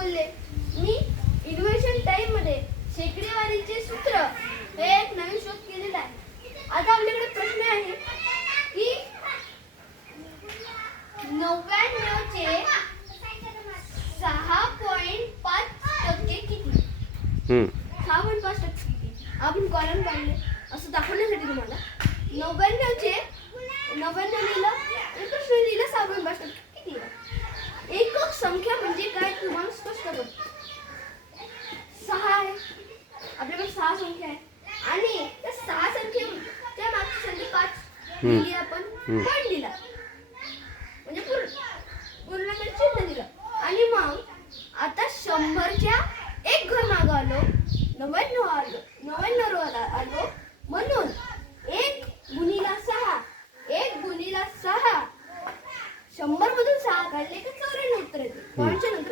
बोलले मी इन्व्हेशन टाइममध्ये शेकडेवारीचे सूत्र हे एक नवीन शोध केलेला आहे. आता आपल्याकडे प्रश्न आहे की नव्याण्णवचे सहा पॉइंट पाच टक्के किती. सहा पॉईंट पाच टक्के किती? आपण कॉलम काढले. असं दाखवण्यासाठी तुम्हाला नव्याण्णवचे नव्याण्णव प्रश्न लिहिलं सहा पॉईंट पाच टक्के किती आहे? एकक संख्या म्हणजे काय तुम्हाला स्पष्ट करतो सहा आहे आपल्याकडे सहा संख्या आहे. आणि त्या सहा संख्ये त्या मागची संख्या पाच. लिहिली आपण. पॉईंट दिला म्हणजे पूर्ण पूर्णाकडे चिन्ह दिलं. आणि मग आता शंभरच्या एक घर मागं आलो. नव्याण्णव आलो. नव्याण्णव आला. म्हणून एक गुणीला सहा. एक गुणीला सहा. शंभर मधून सहा काढले की चौऱ्याण्णव उत्तर येते पॉईंटच्या नंतर.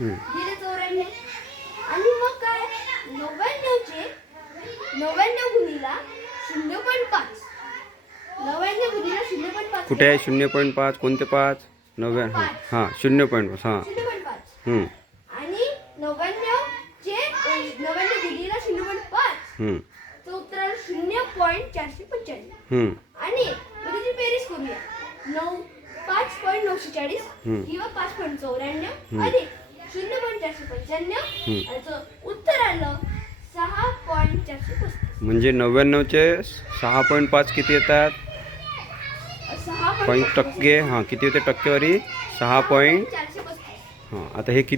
दिले चौऱ्याण्णव आणि मग काय नव्याण्णवचे नव्याण्णव गुणीला शून्य पॉईंट पाच. नव्याण्णव गुणीला शून्य पॉईंट पाच कुठे आहे? शून्य पॉईंट पाच? कोणते पाच? नव्या हां हां शून्य पॉईंट पाच हां. शून्य पॉईंट पाच. हम्म. आणि नव्याण्णव चे नव्याण्णव गुणीला शून्य पॉईंट पाच. हम्म. तर उत्तर आलं शून्य पॉईंट चारशे पंच्याण्णव. हम्म. आणि मग त्याची बेरीज करूया. नऊ पाच पॉईंट नऊशे चाळीस हम्म. किंवा पाच पॉईंट चौऱ्याण्णव. हम्म. अधिक शून्य पॉईंट चारशे पंच्याण्णव. हम्म उत्तर आलं सहा पॉईंट चारशे पस्तीस म्हणजे नव्याण्णवचे सहा पॉईंट पाच किती येतात? पॉईंट टक्के हां किती होते टक्केवारी? सहा पॉईंट हां आता हे किती